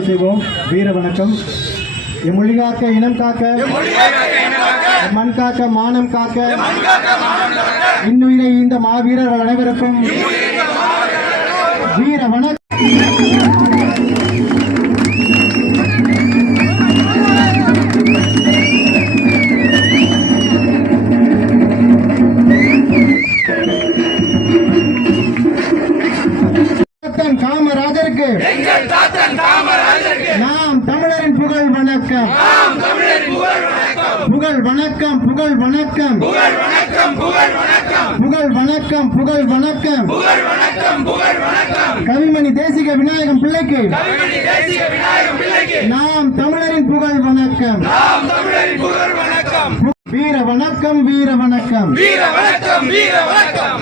மரியாதை செய்வோம். வீர வணக்கம். எம்மொழி காக்க, இனம் காக்க, மண் காக்க, மானம் காக்க, இன்னுயிரை இந்த மாவீரர்கள் அனைவருக்கும் வீர வணக்கம். காமராஜருக்கு நாம் தமிழரின் புகழ் வணக்கம். புகழ் வணக்கம், புகழ் வணக்கம், புகழ் வணக்கம், புகழ் வணக்கம். கவிமணி தேசிக விநாயகம் பிள்ளைக்கு நாம் தமிழரின் புகழ் வணக்கம். வீர வணக்கம், வீர வணக்கம்,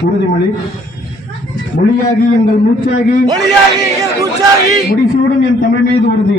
உறுதிமொழி. மொழியாகி எங்கள் மூச்சாகி முடிசூடும் என் தமிழ் மீது உறுதி.